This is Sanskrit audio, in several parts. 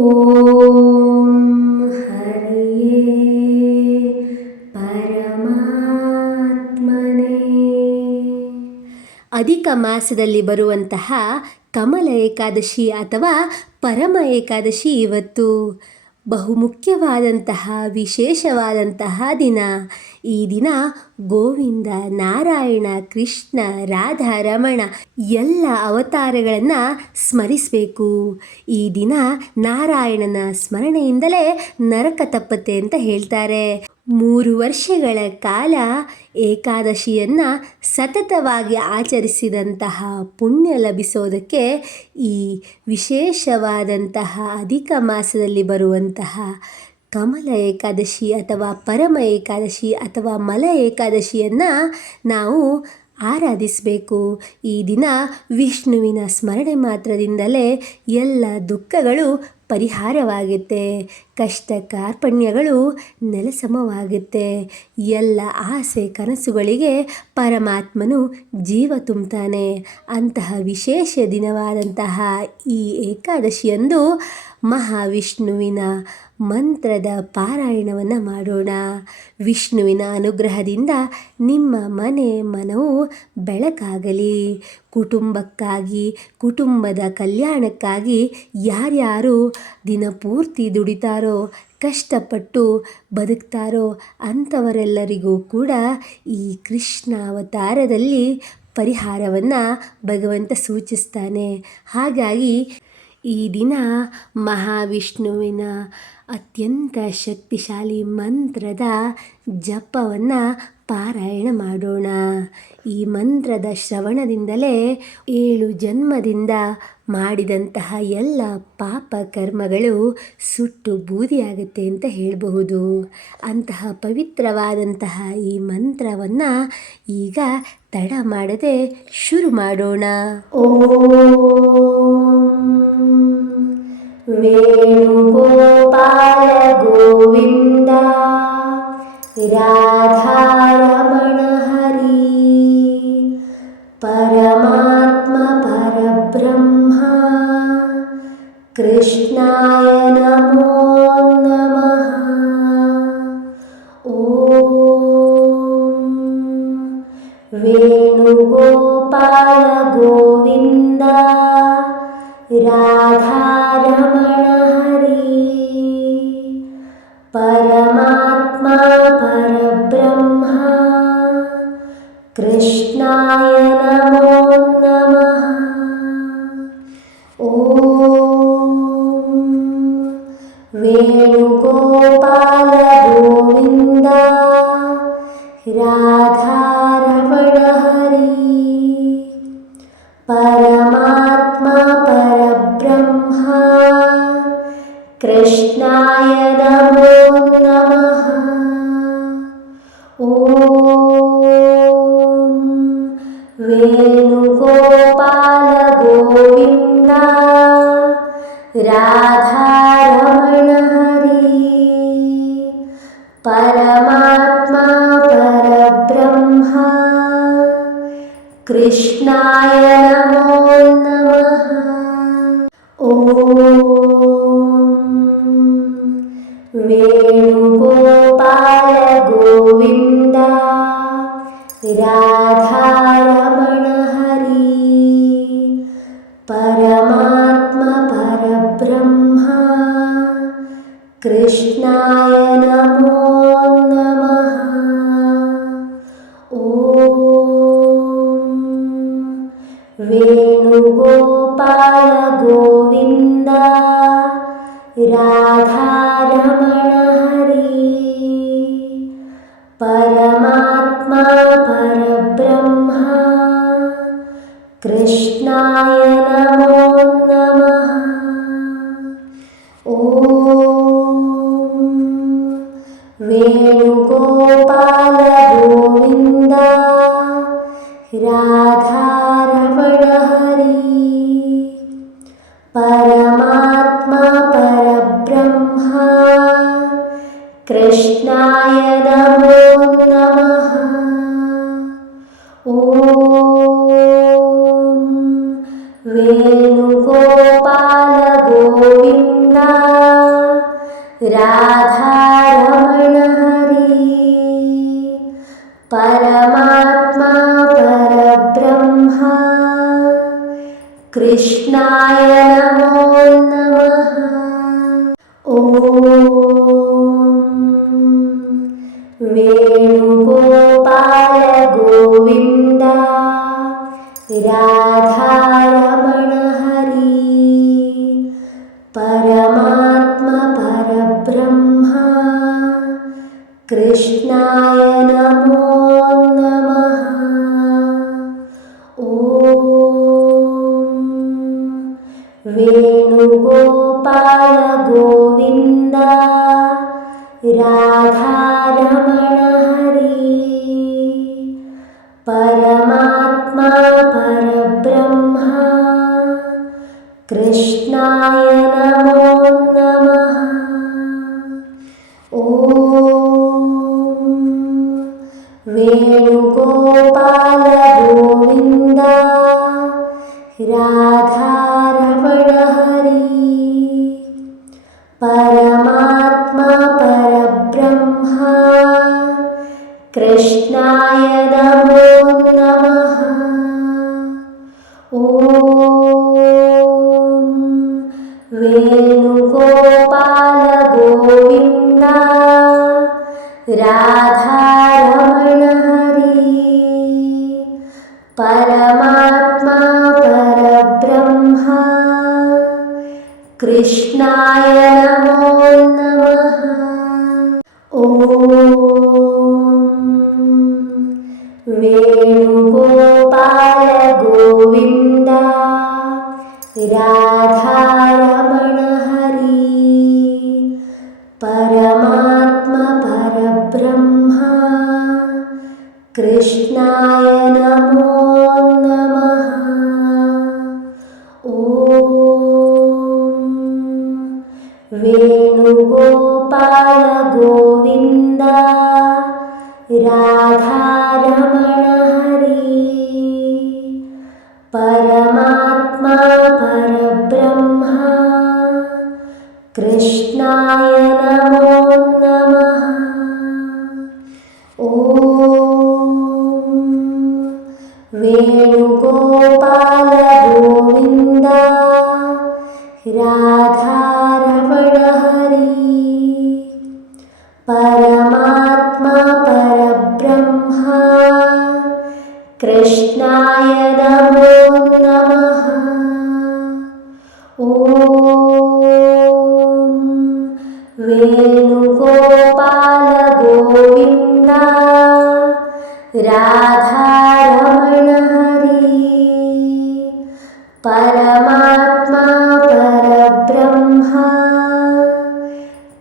ಓಂ ಹರಿಯೇ ಪರಮಾತ್ಮನೇ. ಅಧಿಕ ಮಾಸದಲ್ಲಿ ಬರುವಂತಹ ಕಮಲ ಏಕಾದಶಿ ಅಥವಾ ಪರಮ ಏಕಾದಶಿ ಇವತ್ತು ಬಹುಮುಖ್ಯವಾದಂತಹ ವಿಶೇಷವಾದಂತಹ ದಿನ. ಈ ದಿನ ಗೋವಿಂದ, ನಾರಾಯಣ, ಕೃಷ್ಣ, ರಾಧಾ, ರಮಣ ಎಲ್ಲ ಅವತಾರಗಳನ್ನು ಸ್ಮರಿಸಬೇಕು. ಈ ದಿನ ನಾರಾಯಣನ ಸ್ಮರಣೆಯಿಂದಲೇ ನರಕ ತಪ್ಪತ್ತೆ ಅಂತ ಹೇಳ್ತಾರೆ. 3 ವರ್ಷಗಳ ಕಾಲ ಏಕಾದಶಿಯನ್ನು ಸತತವಾಗಿ ಆಚರಿಸಿದಂತಹ ಪುಣ್ಯ ಲಭಿಸೋದಕ್ಕೆ ಈ ವಿಶೇಷವಾದಂತಹ ಅಧಿಕ ಮಾಸದಲ್ಲಿ ಬರುವಂತಹ ಕಮಲ ಏಕಾದಶಿ ಅಥವಾ ಪರಮ ಏಕಾದಶಿ ಅಥವಾ ಮಲ ಏಕಾದಶಿಯನ್ನು ನಾವು ಆರಾಧಿಸಬೇಕು. ಈ ದಿನ ವಿಷ್ಣುವಿನ ಸ್ಮರಣೆ ಮಾತ್ರದಿಂದಲೇ ಎಲ್ಲ ದುಃಖಗಳು ಪರಿಹಾರವಾಗುತ್ತೆ, ಕಷ್ಟ ಕಾರ್ಪಣ್ಯಗಳು ನೆಲಸಮವಾಗುತ್ತೆ, ಎಲ್ಲ ಆಸೆ ಕನಸುಗಳಿಗೆ ಪರಮಾತ್ಮನು ಜೀವ ತುಂಬುತ್ತಾನೆ. ಅಂತಹ ವಿಶೇಷ ದಿನವಾದಂತಹ ಈ ಏಕಾದಶಿಯಂದು ಮಹಾವಿಷ್ಣುವಿನ ಮಂತ್ರದ ಪಾರಾಯಣವನ್ನು ಮಾಡೋಣ. ವಿಷ್ಣುವಿನ ಅನುಗ್ರಹದಿಂದ ನಿಮ್ಮ ಮನವು ಬೆಳಕಾಗಲಿ. ಕುಟುಂಬಕ್ಕಾಗಿ, ಕುಟುಂಬದ ಕಲ್ಯಾಣಕ್ಕಾಗಿ ಯಾರ್ಯಾರು ದಿನಪೂರ್ತಿ ದುಡಿತಾರೋ, ಕಷ್ಟಪಟ್ಟು ಬದುಕ್ತಾರೋ ಅಂಥವರೆಲ್ಲರಿಗೂ ಕೂಡ ಈ ಕೃಷ್ಣ ಅವತಾರದಲ್ಲಿ ಪರಿಹಾರವನ್ನು ಭಗವಂತ ಸೂಚಿಸ್ತಾನೆ. ಹಾಗಾಗಿ ಈ ದಿನ ಮಹಾವಿಷ್ಣುವಿನ ಅತ್ಯಂತ ಶಕ್ತಿಶಾಲಿ ಮಂತ್ರದ ಜಪವನ್ನು ಪಾರಾಯಣ ಮಾಡೋಣ. ಈ ಮಂತ್ರದ ಶ್ರವಣದಿಂದಲೇ 7 ಜನ್ಮದಿಂದ ಮಾಡಿದಂತಹ ಎಲ್ಲ ಪಾಪ ಕರ್ಮಗಳು ಸುಟ್ಟು ಬೂದಿಯಾಗುತ್ತೆ ಅಂತ ಹೇಳಬಹುದು. ಅಂತಹ ಪವಿತ್ರವಾದಂತಹ ಈ ಮಂತ್ರವನ್ನು ಈಗ ತಡ ಮಾಡದೆ ಶುರು ಮಾಡೋಣ. ವೇಣುಗೋಪಾಲ ಗೋವಿಂದ ರಾಧಾರಮಣ ಹರಿ ಪರಮಾತ್ಮ ಪರಬ್ರಹ್ಮ ಕೃಷ್ಣಾಯ ನಮೋ ನಮಃ. ಓಂ ವೇಣುಗೋಪಾಲ ಗೋವಿಂದ ರಾಧಾರಮಣ ಹರಿ ಪರಮಾತ್ಮ ಪರಬ್ರಹ್ಮ ಕೃಷ್ಣಾಯ ನಮೋ ನಮಃ. ಓಂ ವೇಣುಗೋಪಾಲ ಗೋವಿಂದ ರಾಧಾರಮಣ ಹರಿ ಪರಮಾತ್ಮ ಪರಬ್ರಹ್ಮ ಕೃಷ್ಣಾಯ ನಮೋ ನಮಃ. ಓಂ ವೇಣುಗೋಪಾಲ ಗೋವಿಂದ ರಾಧಾರಮಣ ಹರಿ ಪರಮಾತ್ಮ ಪರಬ್ರಹ್ಮ ಕೃಷ್ಣಾಯ ನಮೋ ನಮಃ. ಓಂ ವೇಣುಗೋಪಾಲ ಗೋವಿಂದ ರಾಧಾರಮಣ ಹರಿ ಪರಮಾತ್ಮ ಪರಬ್ರಹ್ಮ ಕೃಷ್ಣಾಯ ನಮೋ ನಮಃ. ಓಂ ವೇಣುಗೋಪಾಲ ಗೋವಿಂದ ರಾಧಾರಮಣ ಹರಿ ಪರಮಾತ್ಮ ಪರಬ್ರಹ್ಮ ಕೃಷ್ಣಾಯ ನಮೋ ನಮಃ. ಓಂ ವೇಣುಗೋಪಾಲ ಗೋವಿಂದ ರಾಧಾರಮಣ ಹರಿ ಪರಮಾತ್ಮ ಪರಬ್ರಹ್ಮ ಕೃಷ್ಣಾಯ ನಮೋ ನಮಃ. ಓಂ ವೇಣುಗೋಪಾಲ ಗೋವಿಂದ राधारमण हरि परमात्मा परब्रह्मा कृष्णाय नमो नमः। ॐ वेणुगोपाल गोविन्द राधारमण हरि परमात्मा परब्रह्मा कृष्णाय नमो नमः। ॐ वेणुगोपाल गोविन्द राधारमण हरि परमात्मा परब्रह्मा कृष्णाय नमो नमः। ॐ वेणुगोपाल गोविन्द राधारमण हरि परमात्मा परब्रह्मा कृष्णाय नमो नमः। ॐ वेणुगोपाल गोविन्द राधारमण हरि परमात्मा परब्रह्मा कृष्णाय नमो नमः। ॐ वेणुगोपाल गोविन्द राधारमण हरि परमात्मा परब्रह्मा कृष्णाय नमो नमः। ॐ वेणुगोपाल गोविन्द राधारमण हरि परमात्मा परब्रह्मा कृष्णाय नमो नमः। ॐ वेणुगोपाल गोविन्द राधारमण हरि परमात्मा परब्रह्मा कृष्णाय नमो नमः। ॐ वेणुगोपाल गोविन्द राधारमण हरि परमात्मा परब्रह्मा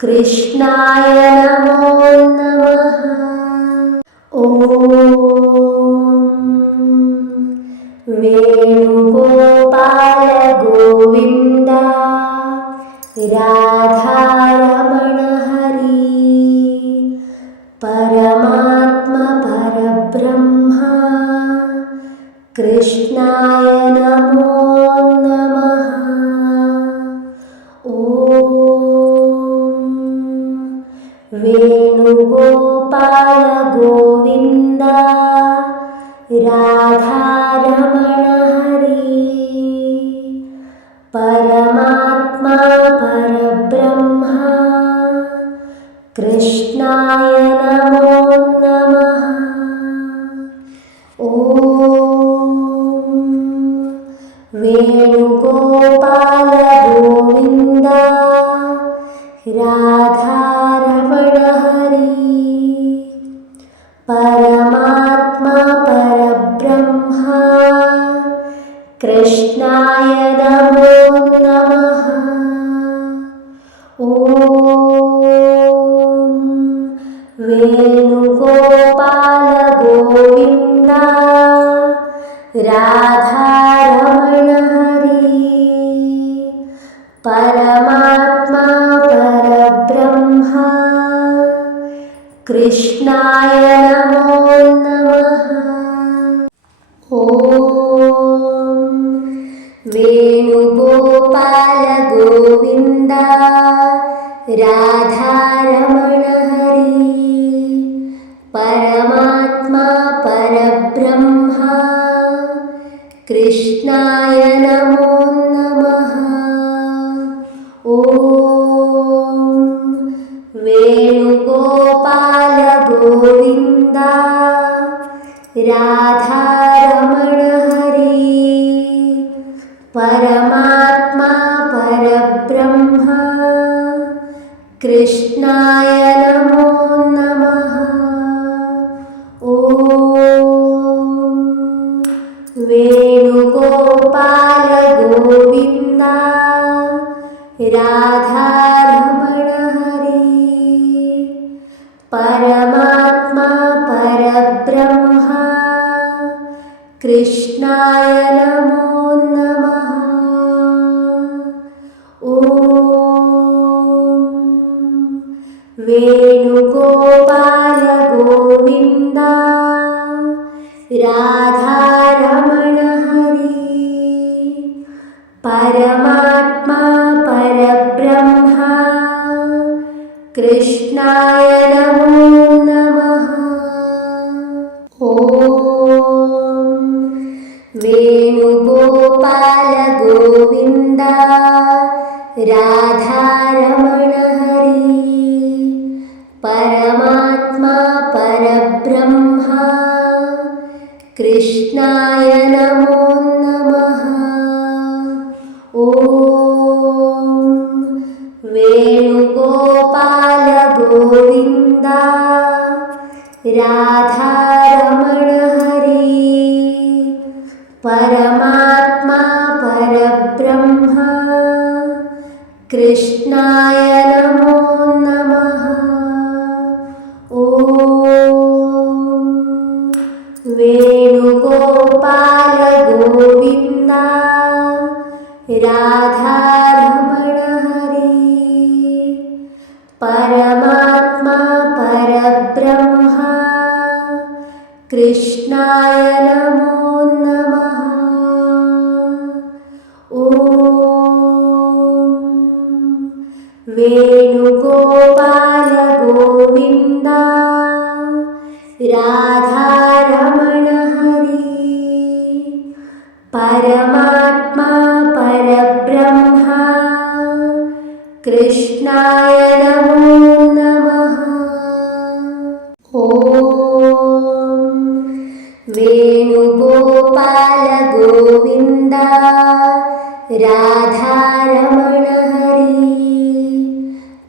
कृष्णाय नमो नमः। ॐ वेणुगोपाल गोविन्द राधारमण हरि परमात्मा परब्रह्मा कृष्णाय नमो नमः। ॐ वेणुगोपाल गोविन्द राधारमण हरि परमात्मा परब्रह्मा कृष्णाय नमो नमः। ॐ वेणुगोपाल गोविन्द राधारमण हरि परमात्मा परब्रह्मा कृष्णाय नमो नमः। ॐ वेणुगोपाल गोविन्द राधारमण हरि परमात्मा परब्रह्मा कृष्णाय नमो नमः। ॐ वेणुगोपाल गोविन्द राधारमण हरि परमात्मा परब्रह्मा कृष्णाय नमो नमः। ॐ वेणुगोपाल गोविन्द राधारमण हरि परमात्मा परब्रह्मा कृष्णाय नमो नमः। ॐ वेणुगोपाल गोविन्द राधारमण हरि परमात्मा परब्रह्मा कृष्णाय नमो नमः। ॐ वेणुगोपाल गोविन्द राधारमण हरि परमात्मा परब्रह्मा कृष्णाय नमो नमः। ॐ वेणुगोपाल गोविन्द राधारमण हरि परमात्मा परब्रह्मा कृष्णाय नमो नमः। ॐ वेणुगोपाल गोविन्द राधारमण हरि परमात्मा परब्रह्मा कृष्णाय नमो नमः। ॐ वेणुगोपाल गोविन्द राधारमण हरि परमात्मा परब्रह्मा कृष्णाय नमो नमः। ॐ वेणुगोपाल गोविन्द राधारमण हरि परमात्मा परब्रह्मा कृष्णाय नमो नमः। ॐ वेणुगोपाल गोविन्द राधारमण हरि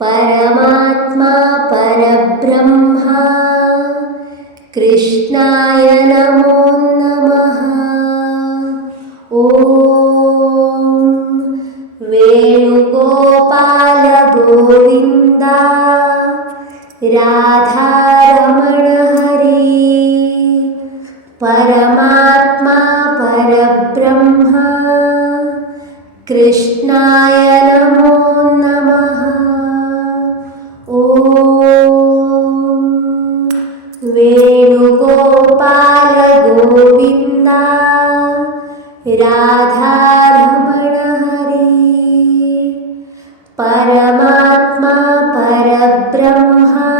परमात्मा परब्रह्मा कृष्णाय नमो नमः। ॐ वेणुगोपाल गोविन्द राधारमण हरि परमात्मा परब्रह्मा कृष्णाय नमो नमः। ॐ वेणुगोपाल गोविन्द राधारमण हरि परमात्मा परब्रह्मा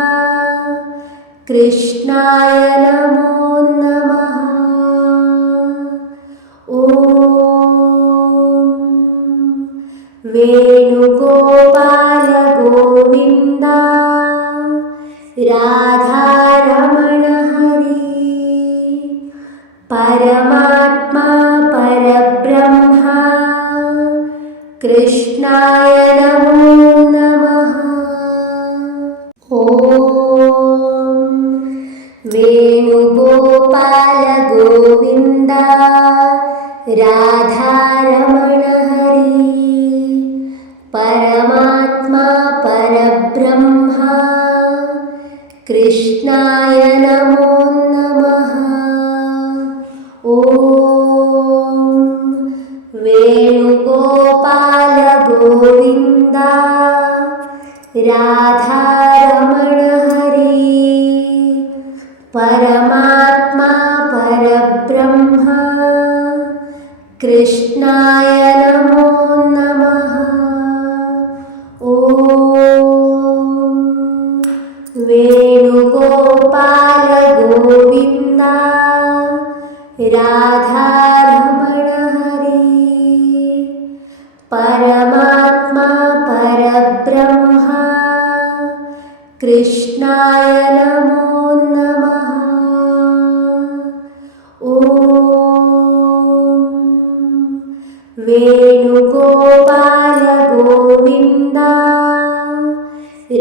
कृष्णाय नमो नमः। ॐ वेणुगोपाल गोविन्द राधारमण हरि परमात्मा परब्रह्मा कृष्णाय नमो नमः। ॐ वेणुगोपाल गोविन्द राधारमण हरि परमात्मा परब्रह्मा कृष्णाय नमो नमः। ॐ वेणुगोपाल गोविन्द राधारमण हरि परमात्मा परब्रह्मा कृष्णाय नमो नमः। ॐ ವೇಣುಗೋಪಾಲ ಗೋವಿಂದ ರಾಧಾರಮಣ ಹರಿ ಪರಮಾತ್ಮ ಪರಬ್ರಹ್ಮ ಕೃಷ್ಣಾಯ ನಮೋ ನಮಃ. ಓಂ ವೇಣುಗೋಪಾಲ ಗೋವಿಂದ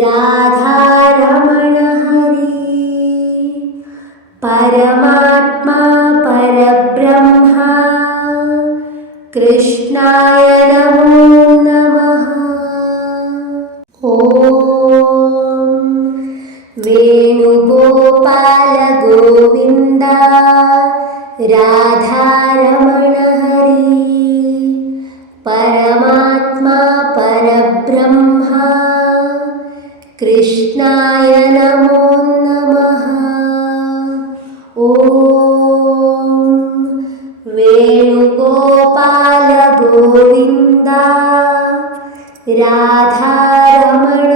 ರಾಧಾರಮಣ ಹರಿ ಪರಮಾತ್ಮ ಪರಬ್ರಹ್ಮ ಕೃಷ್ಣಾಯ ನಮೋ ನಮಃ. ಓಂ ವೇಣುಗೋಪಾಲ ಗೋವಿಂದ ರಾಧಾರಮಣ ಹರಿ ಪರಮಾತ್ಮ ಪರಬ್ರಹ್ಮ ಕೃಷ್ಣಾಯ ನಮೋ ನಮಃ. ಓಂ ವೇಣುಗೋಪಾಲ ಗೋವಿಂದ ರಾಧಾರಮಣ